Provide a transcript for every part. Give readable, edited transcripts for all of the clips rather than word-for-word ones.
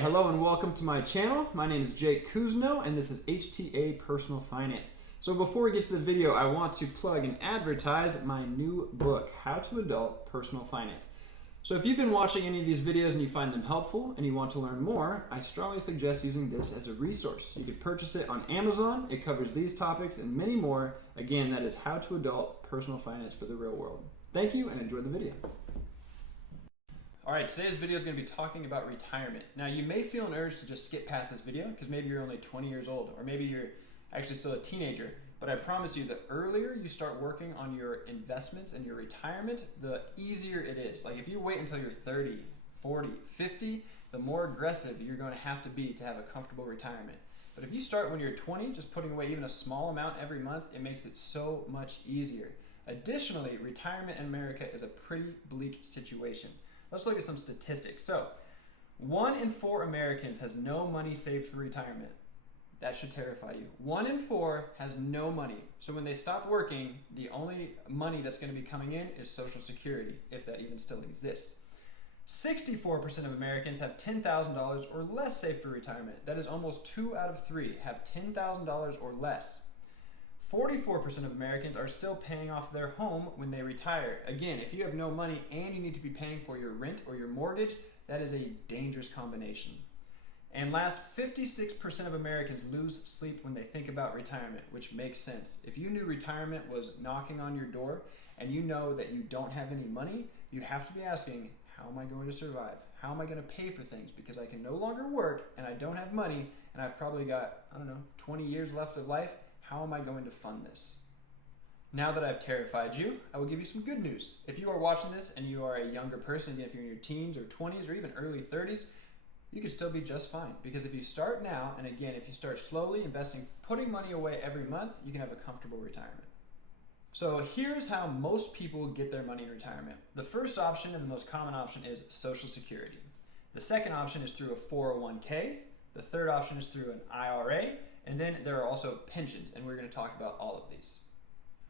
Hello and welcome to my channel. My name is Jake Kuzno and this is HTA Personal Finance. So before we get to the video, I want to plug and advertise my new book, How to Adult Personal Finance. So if you've been watching any of these videos and you find them helpful and you want to learn more, I strongly suggest using this as a resource. You can purchase it on Amazon. It covers these topics and many more. Again, that is How to Adult Personal Finance for the Real World. Thank you and enjoy the video. Alright, today's video is going to be talking about retirement. Now you may feel an urge to just skip past this video because maybe you're only 20 years old or maybe you're actually still a teenager, but I promise you the earlier you start working on your investments and your retirement, the easier it is. Like if you wait until you're 30, 40, 50, the more aggressive you're going to have to have a comfortable retirement. But if you start when you're 20, just putting away even a small amount every month, it makes it so much easier. Additionally, retirement in America is a pretty bleak situation. Let's look at some statistics. So, 1 in 4 Americans has no money saved for retirement. That should terrify you. 1 in 4 has no money. So when they stop working, the only money that's going to be coming in is Social Security, if that even still exists. 64% of Americans have $10,000 or less saved for retirement. That is almost 2 out of 3 have $10,000 or less. 44% of Americans are still paying off their home when they retire. Again, if you have no money and you need to be paying for your rent or your mortgage, that is a dangerous combination. And last, 56% of Americans lose sleep when they think about retirement, which makes sense. If you knew retirement was knocking on your door and you know that you don't have any money, you have to be asking, how am I going to survive? How am I going to pay for things? Because I can no longer work and I don't have money and I've probably got, 20 years left of life. How am I going to fund this? Now that I've terrified you, I will give you some good news. If you are watching this and you are a younger person, again, if you're in your teens or 20s or even early 30s, you could still be just fine. Because if you start now, and again, if you start slowly investing, putting money away every month, you can have a comfortable retirement. So here's how most people get their money in retirement. The first option and the most common option is Social Security. The second option is through a 401k. The third option is through an IRA. And then there are also pensions, and we're going to talk about all of these.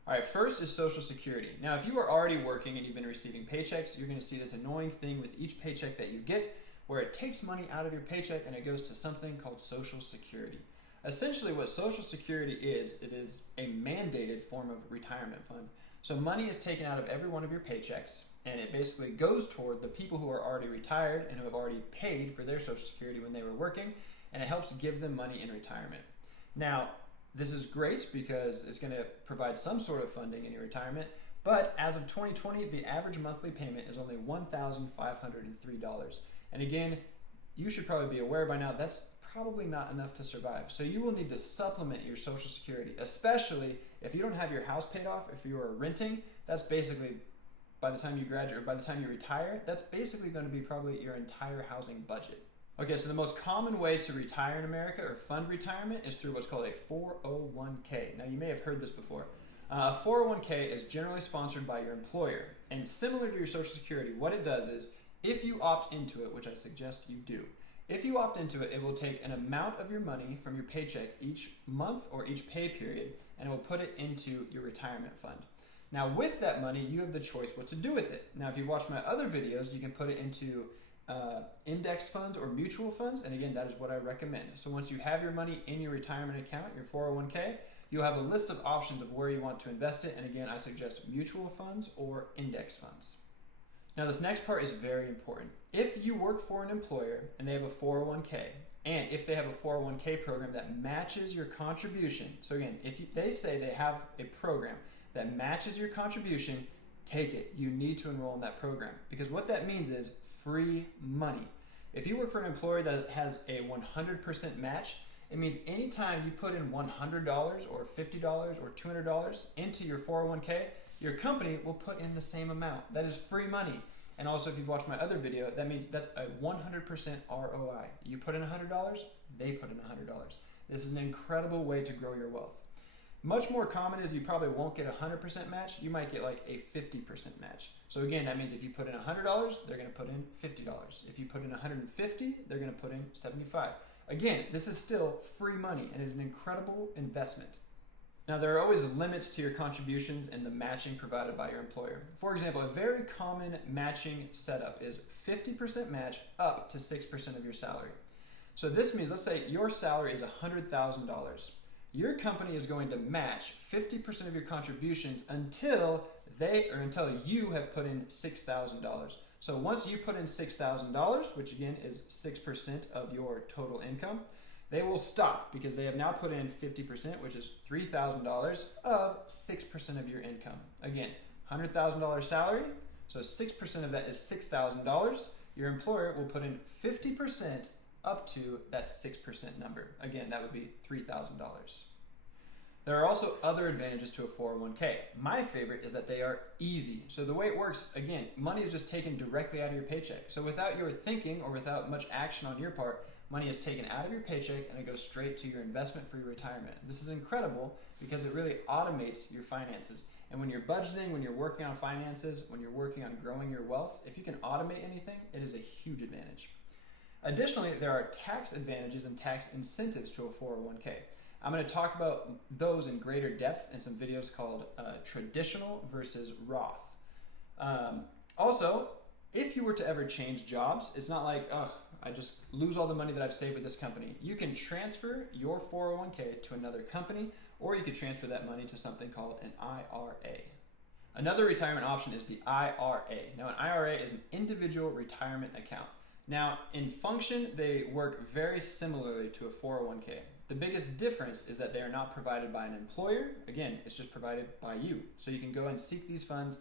All right, first is Social Security. Now, if you are already working and you've been receiving paychecks, you're going to see this annoying thing with each paycheck that you get where it takes money out of your paycheck and it goes to something called Social Security. Essentially, what Social Security is, it is a mandated form of retirement fund. So money is taken out of every one of your paychecks, and it basically goes toward the people who are already retired and who have already paid for their Social Security when they were working, and it helps give them money in retirement. Now, this is great because it's going to provide some sort of funding in your retirement, but as of 2020, the average monthly payment is only $1,503. And again, you should probably be aware by now that's probably not enough to survive. So you will need to supplement your Social Security, especially if you don't have your house paid off. If you are renting, that's basically, by the time you graduate or by the time you retire, that's basically going to be probably your entire housing budget. Okay, so the most common way to retire in America or fund retirement is through what's called a 401k. Now, you may have heard this before. A 401k is generally sponsored by your employer. And similar to your Social Security, what it does is, if you opt into it, which I suggest you do, if you opt into it, it will take an amount of your money from your paycheck each month or each pay period, and it will put it into your retirement fund. Now, with that money, you have the choice what to do with it. Now, if you've watched my other videos, you can put it into index funds or mutual funds, and again, that is what I recommend. So once you have your money in your retirement account, your 401k, you'll have a list of options of where you want to invest it, and again, I suggest mutual funds or index funds. Now, this next part is very important. If you work for an employer and they have a 401k, and if they have a 401k program that matches your contribution, so again, they say they have a program that matches your contribution, take it. You need to enroll in that program, because what that means is free money. If you work for an employer that has a 100% match, it means anytime you put in $100 or $50 or $200 into your 401k, your company will put in the same amount. That is free money. And also, if you've watched my other video, that means that's a 100% ROI. You put in $100, they put in $100. This is an incredible way to grow your wealth. Much more common is you probably won't get a 100% match. You might get like a 50% match. So again, that means if you put in $100, they're going to put in $50. If you put in $150, they're going to put in $75. Again, this is still free money and it is an incredible investment. Now, there are always limits to your contributions and the matching provided by your employer. For example, a very common matching setup is 50% match up to 6% of your salary. So this means, let's say your salary is $100,000. Your company is going to match 50% of your contributions until you have put in $6,000. So once you put in $6,000, which again is 6% of your total income, they will stop because they have now put in 50%, which is $3,000 of 6% of your income. Again, $100,000 salary, so 6% of that is $6,000. Your employer will put in 50% up to that 6% number. Again, that would be $3,000. There are also other advantages to a 401k. My favorite is that they are easy. So the way it works, again, money is just taken directly out of your paycheck. So without your thinking or without much action on your part, money is taken out of your paycheck and it goes straight to your investment for your retirement. This is incredible because it really automates your finances. And when you're budgeting, when you're working on finances, when you're working on growing your wealth, if you can automate anything, it is a huge advantage. Additionally, there are tax advantages and tax incentives to a 401k. I'm going to talk about those in greater depth in some videos called traditional versus Roth. Also, if you were to ever change jobs, it's not like, oh, I just lose all the money that I've saved with this company. You can transfer your 401k to another company, or you could transfer that money to something called an IRA. Another retirement option is the IRA. Now, an IRA is an individual retirement account. Now, in function, they work very similarly to a 401k. The biggest difference is that they are not provided by an employer. Again, it's just provided by you. So you can go and seek these funds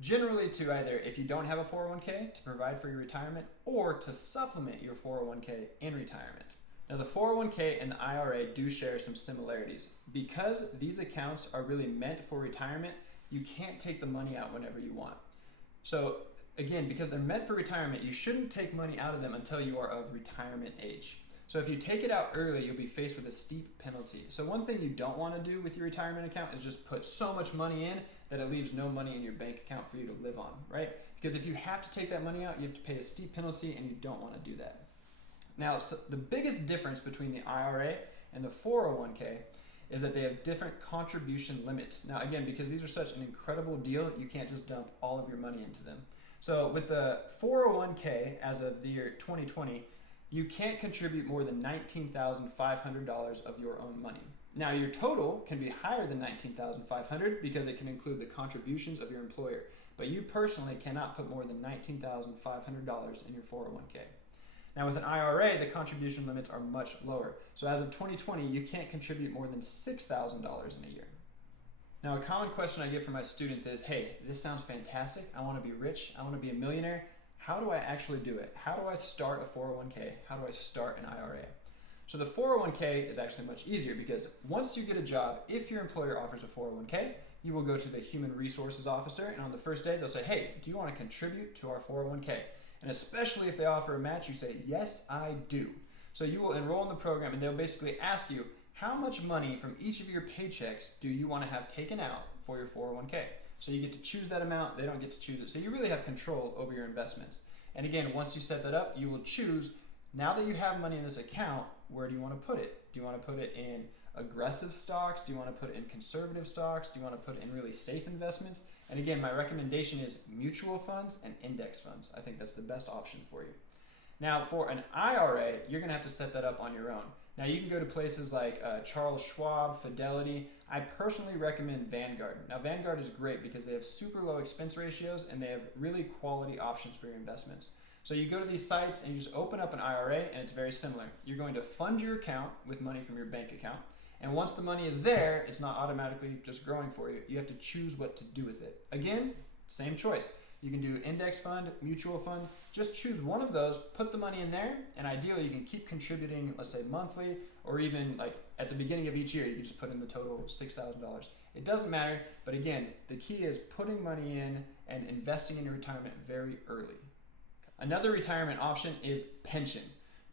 generally to either, if you don't have a 401k, to provide for your retirement or to supplement your 401k in retirement. Now, the 401k and the IRA do share some similarities. Because these accounts are really meant for retirement, you can't take the money out whenever you want. So again, because they're meant for retirement, you shouldn't take money out of them until you are of retirement age. So if you take it out early, you'll be faced with a steep penalty. So one thing you don't want to do with your retirement account is just put so much money in that it leaves no money in your bank account for you to live on, right? Because if you have to take that money out, you have to pay a steep penalty and you don't want to do that. Now, so the biggest difference between the IRA and the 401k is that they have different contribution limits. Now, again, because these are such an incredible deal, you can't just dump all of your money into them. So with the 401k, as of the year 2020, you can't contribute more than $19,500 of your own money. Now, your total can be higher than $19,500 because it can include the contributions of your employer, but you personally cannot put more than $19,500 in your 401k. Now, with an IRA, the contribution limits are much lower. So as of 2020, you can't contribute more than $6,000 in a year. Now, a common question I get from my students is, hey, this sounds fantastic. I want to be rich. I want to be a millionaire. How do I actually do it? How do I start a 401k? How do I start an IRA? So the 401k is actually much easier because once you get a job, if your employer offers a 401k, you will go to the human resources officer, and on the first day, they'll say, hey, do you want to contribute to our 401k? And especially if they offer a match, you say, yes, I do. So you will enroll in the program, and they'll basically ask you, how much money from each of your paychecks do you want to have taken out for your 401k? So you get to choose that amount, they don't get to choose it. So you really have control over your investments. And again, once you set that up, you will choose, now that you have money in this account, where do you want to put it? Do you want to put it in aggressive stocks? Do you want to put it in conservative stocks? Do you want to put it in really safe investments? And again, my recommendation is mutual funds and index funds. I think that's the best option for you. Now, for an IRA, you're going to have to set that up on your own. Now, you can go to places like Charles Schwab, Fidelity. I personally recommend Vanguard. Now, Vanguard is great because they have super low expense ratios and they have really quality options for your investments. So you go to these sites and you just open up an IRA, and it's very similar. You're going to fund your account with money from your bank account. And once the money is there, it's not automatically just growing for you. You have to choose what to do with it. Again, same choice. You can do index fund, mutual fund. Just choose one of those, put the money in there, and ideally you can keep contributing, let's say monthly, or even like at the beginning of each year, you can just put in the total $6,000. It doesn't matter, but again, the key is putting money in and investing in your retirement very early. Another retirement option is pension.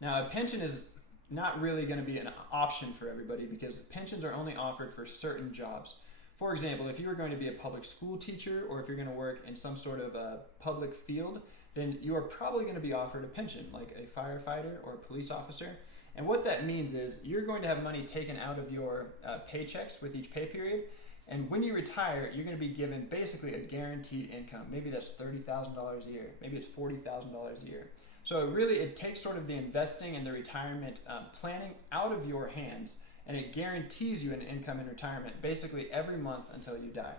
Now, a pension is not really going to be an option for everybody because pensions are only offered for certain jobs. For example, if you are going to be a public school teacher or if you're going to work in some sort of public field, then you are probably going to be offered a pension, like a firefighter or a police officer. And what that means is you're going to have money taken out of your paychecks with each pay period. And when you retire, you're going to be given basically a guaranteed income. Maybe that's $30,000 a year. Maybe it's $40,000 a year. So it takes sort of the investing and the retirement planning out of your hands, and it guarantees you an income in retirement basically every month until you die.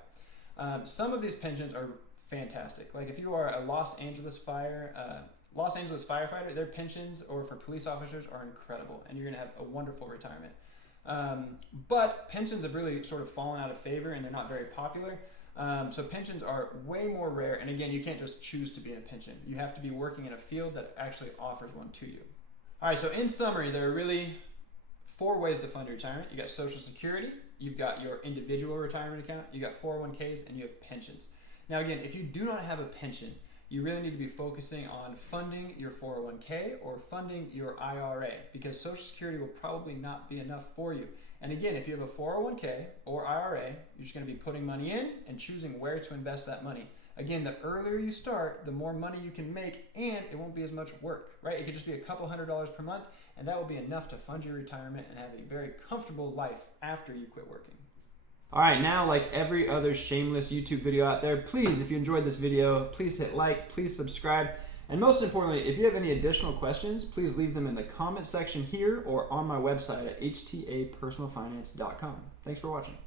Some of these pensions are fantastic. Like if you are a Los Angeles firefighter, their pensions, or for police officers, are incredible, and you're going to have a wonderful retirement. But pensions have really sort of fallen out of favor, and they're not very popular. So pensions are way more rare, and again, you can't just choose to be in a pension. You have to be working in a field that actually offers one to you. All right, so in summary, there are really 4 ways to fund your retirement. You got Social Security, you've got your individual retirement account, you got 401ks, and you have pensions. Now again, if you do not have a pension, you really need to be focusing on funding your 401k or funding your IRA, because Social Security will probably not be enough for you. And again, if you have a 401k or IRA, you're just going to be putting money in and choosing where to invest that money. Again, the earlier you start, the more money you can make, and it won't be as much work, right? It could just be a couple $100s per month, and that will be enough to fund your retirement and have a very comfortable life after you quit working. All right, now like every other shameless YouTube video out there, please, if you enjoyed this video, please hit like, please subscribe, and most importantly, if you have any additional questions, please leave them in the comment section here or on my website at htapersonalfinance.com. Thanks for watching.